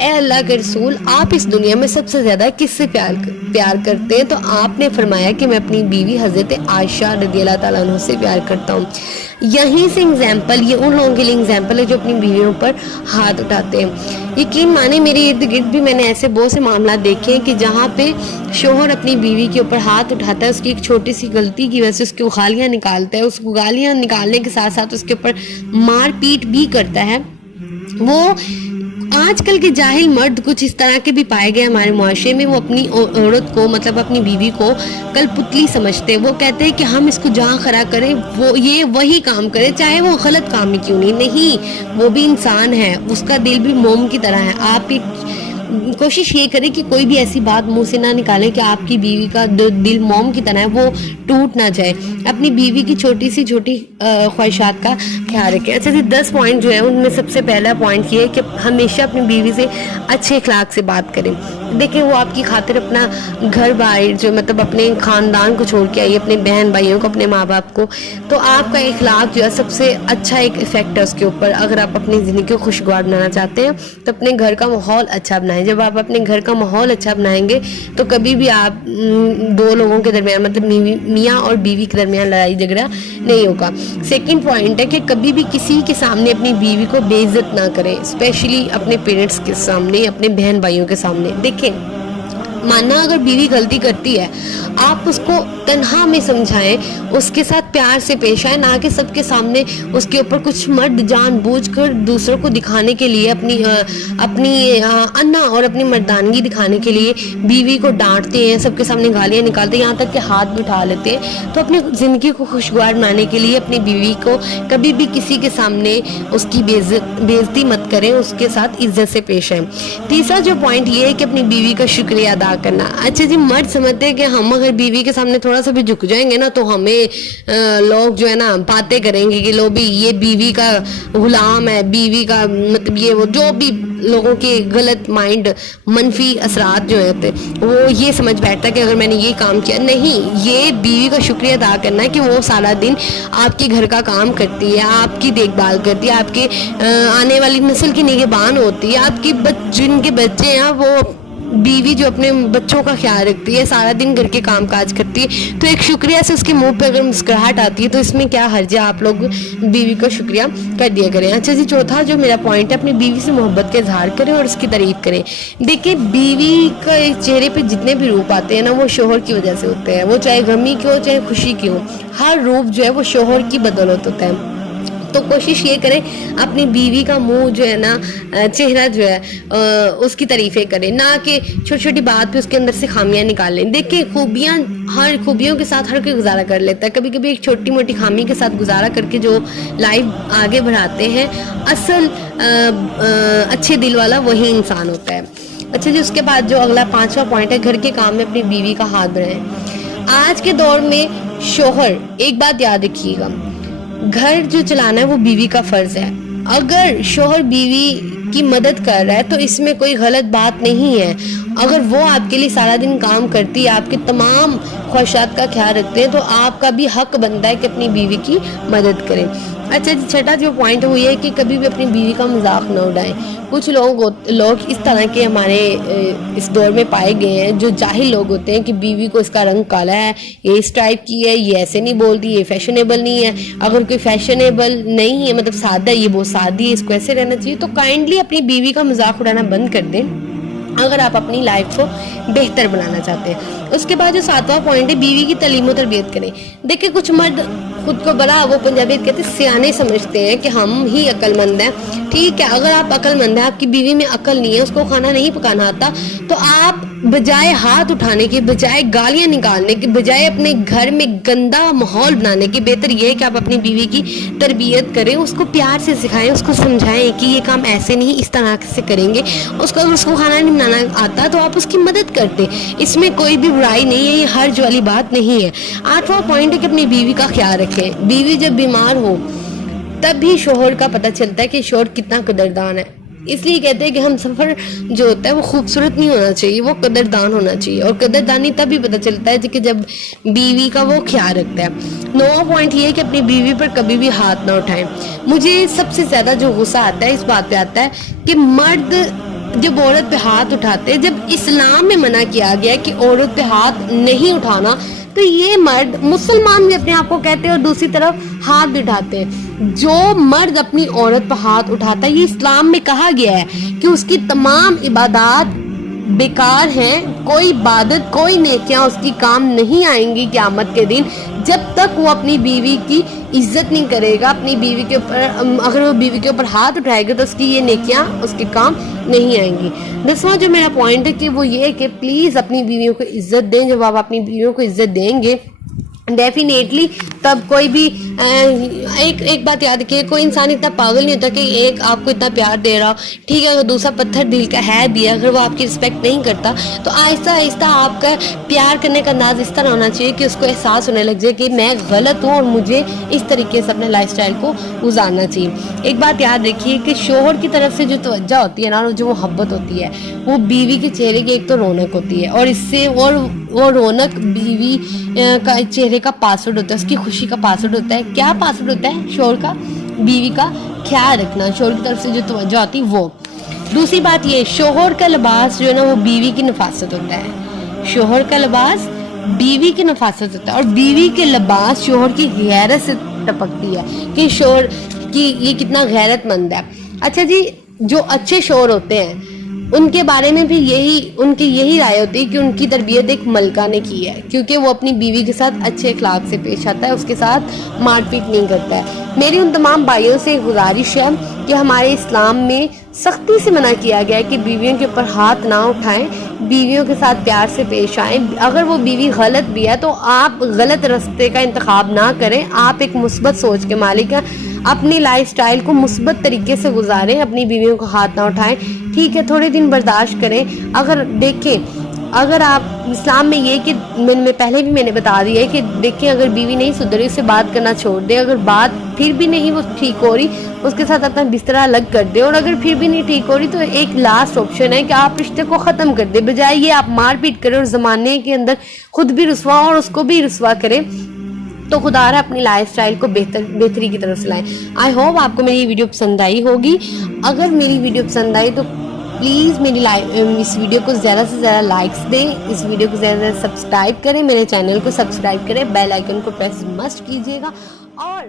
اے اللہ کے رسول آپ اس دنیا میں سب سے زیادہ کس سے پیار کرتے ہیں؟ تو آپ نے فرمایا کہ میں اپنی بیوی حضرت عائشہ رضی اللہ تعالیٰ عنہ سے پیار کرتا ہوں. یہیں سے ایگزامپل، یہ ان لوگوں کے لیے ایگزامپل ہے جو اپنی بیویوں پر ہاتھ اٹھاتے ہیں. یقین مانے میرے ارد گرد بھی میں نے ایسے بہت سے معاملات دیکھے ہیں کہ جہاں پہ شوہر اپنی بیوی کے اوپر ہاتھ اٹھاتا ہے، اس کی ایک چھوٹی سی غلطی کی وجہ سے اس کو گالیاں نکالتا ہے، اس کو گالیاں نکالنے کے ساتھ ساتھ اس کے اوپر مار پیٹ بھی کرتا ہے. وہ آج کل کے جاہل مرد کچھ اس طرح کے بھی پائے گئے ہمارے معاشرے میں، وہ اپنی عورت کو مطلب اپنی بیوی کو کل پتلی سمجھتے. وہ کہتے ہیں کہ ہم اس کو جہاں کھڑا کریں وہ یہ وہی کام کرے، چاہے وہ غلط کام ہی کیوں نہیں، وہ بھی انسان ہے، اس کا دل بھی موم کی طرح ہے. آپ کوشش یہ کریں کہ کوئی بھی ایسی بات منہ سے نہ نکالیں کہ آپ کی بیوی کا دل موم کی طرح ہے، وہ ٹوٹ نہ جائے. اپنی بیوی کی چھوٹی سی خواہشات کا خیال رکھیں. اچھا جی 10 پوائنٹ جو ہیں ان میں سب سے پہلا پوائنٹ یہ ہے کہ ہمیشہ اپنی بیوی سے اچھے اخلاق سے بات کریں. دیکھیں وہ آپ کی خاطر اپنا گھر باہر جو مطلب اپنے خاندان کو چھوڑ کے آئی، اپنے بہن بھائیوں کو، اپنے ماں باپ کو، تو آپ کا اخلاق جو ہے سب سے اچھا ایک افیکٹ ہے اس کے اوپر. اگر آپ اپنی زندگی کو خوشگوار بنانا چاہتے ہیں تو اپنے گھر کا ماحول اچھا بنائیں. جب آپ اپنے گھر کا ماحول اچھا بنائیں گے تو کبھی بھی آپ دو لوگوں کے درمیان مطلب میاں اور بیوی کے درمیان لڑائی جھگڑا نہیں ہوگا. سیکنڈ پوائنٹ ہے کہ کبھی بھی کسی کے سامنے اپنی بیوی کو بے عزت نہ کریں، اسپیشلی اپنے پیرنٹس کے سامنے، اپنے بہن بھائیوں کے سامنے. دیکھیں ماننا اگر بیوی غلطی کرتی ہے آپ اس کو تنہا میں سمجھائیں، اس کے ساتھ پیار سے پیش آئیں، نہ کہ سب کے سامنے اس کے اوپر کچھ مرد جان بوجھ کر دوسروں کو دکھانے کے لیے اپنی انا اور اپنی مردانگی دکھانے کے لیے بیوی کو ڈانٹتے ہیں، سب کے سامنے گالیاں نکالتے ہیں، یہاں تک کہ ہاتھ بھی اٹھا لیتے ہیں. تو اپنی زندگی کو خوشگوار بنانے کے لیے اپنی بیوی کو کبھی بھی کسی کے سامنے اس کی بےعزتی مت کریں، اس کے ساتھ عزت سے پیش آئیں. تیسرا جو پوائنٹ یہ ہے کہ اپنی بیوی کا شکریہ ادا کرنا. اچھا جی مرد سمجھتے ہیں کہ ہم اگر بیوی کے سامنے تھوڑا سا بھی جھک جائیں گے نا تو ہمیں لوگ جو ہے نا باتیں کریں گے کہ لو بھی یہ بیوی کا غلام ہے، بیوی کا مطلب یہ وہ جو بھی لوگوں کے غلط مائنڈ منفی اثرات جو ہوتے وہ یہ سمجھ بیٹھتا ہے کہ اگر میں نے یہ کام کیا. نہیں، یہ بیوی کا شکریہ ادا کرنا ہے کہ وہ سارا دن آپ کے گھر کا کام کرتی ہے، آپ کی دیکھ بھال کرتی ہے، آپ کے آنے والی نسل کی نگہبان ہوتی ہے، آپ کی جن کے بچے ہیں وہ بیوی جو اپنے بچوں کا خیال رکھتی ہے، سارا دن گھر کے کام کاج کرتی ہے، تو ایک شکریہ سے اس کے منہ پہ اگر مسکراہٹ آتی ہے تو اس میں کیا حرج ہے، آپ لوگ بیوی کو شکریہ کر دیا کریں. اچھا جی چوتھا جو میرا پوائنٹ ہے، اپنی بیوی سے محبت کا اظہار کریں اور اس کی تعریف کریں. دیکھیں بیوی کا چہرے پہ جتنے بھی روپ آتے ہیں نا وہ شوہر کی وجہ سے ہوتے ہیں، وہ چاہے غمی کی ہو چاہے خوشی کی ہو، ہر روپ جو ہے وہ شوہر کی بدولت ہوتا ہے. تو کوشش یہ کریں اپنی بیوی کا منہ جو ہے نا چہرہ جو ہے اس کی تعریفیں کریں، نہ کہ چھوٹی چھوٹی بات پہ اس کے اندر سے خامیاں نکال لیں. دیکھیں ہر خوبیوں کے ساتھ ہر کوئی گزارا کر لیتا ہے، کبھی کبھی ایک چھوٹی موٹی خامی کے ساتھ گزارا کر کے جو لائف آگے بڑھاتے ہیں اصل اچھے دل والا وہی انسان ہوتا ہے. اچھا جی اس کے بعد جو اگلا 5واں پوائنٹ ہے، گھر کے کام میں اپنی بیوی کا ہاتھ بڑھائیں. آج کے دور میں شوہر ایک بات یاد رکھیے گا، گھر جو چلانا ہے وہ بیوی کا فرض ہے. اگر شوہر بیوی کی مدد کر رہا ہے تو اس میں کوئی غلط بات نہیں ہے. اگر وہ آپ کے لیے سارا دن کام کرتی ہے، آپ کے تمام خواہشات کا خیال رکھتے ہیں، تو آپ کا بھی حق بنتا ہے کہ اپنی بیوی کی مدد کریں. اچھا جی چھٹا جو پوائنٹ وہ یہ ہے کہ کبھی بھی اپنی بیوی کا مذاق نہ اڑائیں. کچھ لوگ اس طرح کے ہمارے اس دور میں پائے گئے ہیں جو جاہل لوگ ہوتے ہیں کہ بیوی کو اس کا رنگ کالا ہے، یہ اس ٹائپ کی ہے، یہ ایسے نہیں بولتی، یہ فیشنیبل نہیں ہے. اگر کوئی فیشنیبل نہیں ہے مطلب سادہ ہے، یہ بہت سادی ہے، اس کو ایسے رہنا چاہیے، تو کائنڈلی اپنی بیوی کا مذاق اڑانا بند کر دیں اگر آپ اپنی لائف کو بہتر بنانا چاہتے ہیں. اس کے بعد جو 7واں پوائنٹ ہے، بیوی کی تعلیم و تربیت کریں. دیکھیں کچھ مرد خود کو بڑا وہ پنجابی کہتے ہیں سیانے سمجھتے ہیں کہ ہم ہی عقل مند ہیں. ٹھیک ہے، اگر آپ عقل مند ہیں، آپ کی بیوی میں عقل نہیں ہے، اس کو کھانا نہیں پکانا آتا، تو آپ بجائے ہاتھ اٹھانے کے، بجائے گالیاں نکالنے کے، بجائے اپنے گھر میں گندا ماحول بنانے کے، بہتر یہ ہے کہ آپ اپنی بیوی کی تربیت کریں، اس کو پیار سے سکھائیں، اس کو سمجھائیں کہ یہ کام ایسے نہیں اس طرح سے کریں گے. اس کو اگر اس کو کھانا نہیں بنانا آتا تو آپ اس کی مدد کرتے، اس میں کوئی بھی برائی نہیں ہے، یہ حرج والی بات نہیں ہے. 8واں پوائنٹ ہے کہ اپنی بیوی کا خیال رکھیں. بیوی جب بیمار ہو تب بھی شوہر کا پتہ چلتا ہے کہ شوہر کتنا قدردان ہے. اس لیے کہتے ہیں کہ ہم سفر جو ہوتا ہے وہ خوبصورت نہیں ہونا چاہیے، وہ قدردان ہونا چاہیے، اور قدردانی تب بھی پتہ چلتا ہے کہ جب بیوی کا وہ خیال رکھتا ہے. 9واں پوائنٹ یہ ہے کہ اپنی بیوی پر کبھی بھی ہاتھ نہ اٹھائیں. مجھے سب سے زیادہ جو غصہ آتا ہے اس بات پہ آتا ہے کہ مرد جب عورت پہ ہاتھ اٹھاتے ہیں، جب اسلام میں منع کیا گیا کہ عورت پہ ہاتھ نہیں اٹھانا، تو یہ مرد مسلمان بھی اپنے آپ کو کہتے ہیں اور دوسری طرف ہاتھ بھی اٹھاتے ہیں۔ جو مرد اپنی عورت پہ ہاتھ اٹھاتا ہے، یہ اسلام میں کہا گیا ہے کہ اس کی تمام عبادات بیکار ہیں، کوئی عبادت کوئی نیکیاں اس کی کام نہیں آئیں گی قیامت کے دن، جب تک وہ اپنی بیوی کی عزت نہیں کرے گا، اپنی بیوی کے اوپر اگر وہ بیوی کے اوپر ہاتھ اٹھائے گا تو اس کی یہ نیکیاں اس کے کام نہیں آئیں گی۔ 10واں جو میرا پوائنٹ ہے کہ وہ یہ ہے کہ پلیز اپنی بیویوں کو عزت دیں۔ جب آپ اپنی بیویوں کو عزت دیں گے ڈیفینیٹلی تب کوئی بھی ایک بات یاد رکھیے، کوئی انسان اتنا پاگل نہیں ہوتا کہ ایک آپ کو اتنا پیار دے رہا ٹھیک ہے، اگر دوسرا پتھر دل کا ہے بھی، اگر وہ آپ کی رسپیکٹ نہیں کرتا تو آہستہ آہستہ آپ کا پیار کرنے کا انداز اس طرح ہونا چاہیے کہ اس کو احساس ہونے لگ جائے کہ میں غلط ہوں اور مجھے اس طریقے سے اپنے لائف اسٹائل کو گزارنا چاہیے۔ ایک بات یاد رکھیے کہ شوہر کی طرف سے جو توجہ ہوتی ہے نا، جو محبت ہوتی ہے، وہ بیوی کے چہرے کی ایک تو رونق ہوتی ہے، اور اس سے اور وہ رونق بیوی کا چہرے کا پاسورڈ ہوتا ہے، اس کی خوشی کا پاسورڈ ہوتا ہے۔ کیا پاسورڈ ہوتا ہے شوہر کا؟ بیوی کا خیال رکھنا، شوہر کی طرف سے جو توجہ آتی وہ۔ دوسری بات یہ، شوہر کا لباس جو ہے نا وہ بیوی کی نفاست ہوتا ہے، شوہر کا لباس بیوی کی نفاست ہوتا ہے، اور بیوی کے لباس شوہر کی غیرت سے ٹپکتی ہے کہ شوہر کی یہ کتنا غیرت مند ہے۔ اچھا جی، جو اچھے شوہر ہوتے ہیں ان کے بارے میں بھی ان کی یہی رائے ہوتی ہے کہ ان کی تربیت ایک ملکہ نے کی ہے، کیونکہ وہ اپنی بیوی کے ساتھ اچھے اخلاق سے پیش آتا ہے، اس کے ساتھ مار پیٹ نہیں کرتا ہے۔ میری ان تمام بھائیوں سے گزارش ہے کہ ہمارے اسلام میں سختی سے منع کیا گیا ہے کہ بیویوں کے اوپر ہاتھ نہ اٹھائیں، بیویوں کے ساتھ پیار سے پیش آئیں۔ اگر وہ بیوی غلط بھی ہے تو آپ غلط راستے کا انتخاب نہ کریں، آپ ایک مثبت سوچ کے مالک ہیں، اپنی لائف سٹائل کو مثبت طریقے سے گزاریں، اپنی بیویوں کو ہاتھ نہ اٹھائیں، ٹھیک ہے، تھوڑے دن برداشت کریں۔ اگر دیکھیں، اگر آپ اسلام میں یہ کہ میں پہلے بھی میں نے بتا دیا ہے کہ دیکھیں اگر بیوی نہیں سدھری، اس سے بات کرنا چھوڑ دیں، اگر بات پھر بھی نہیں وہ ٹھیک ہو رہی اس کے ساتھ اپنا بستر الگ کر دیں، اور اگر پھر بھی نہیں ٹھیک ہو رہی تو ایک لاسٹ آپشن ہے کہ آپ رشتے کو ختم کر دیں، بجائے یہ آپ مار پیٹ کریں اور زمانے کے اندر خود بھی رسوا اور اس کو بھی رسوا کریں۔ تو خدا رہا اپنی لائف سٹائل کو بہتری کی طرف سے لائیں۔ آئی ہوپ آپ کو میری یہ ویڈیو پسند آئی ہوگی۔ اگر میری ویڈیو پسند آئی تو پلیز اس ویڈیو کو زیادہ سے زیادہ لائکس دیں، اس ویڈیو کو زیادہ سے زیادہ سبسکرائب کریں، میرے چینل کو سبسکرائب کریں، بیل آئیکن کو پریس مسٹ کیجیے گا، اور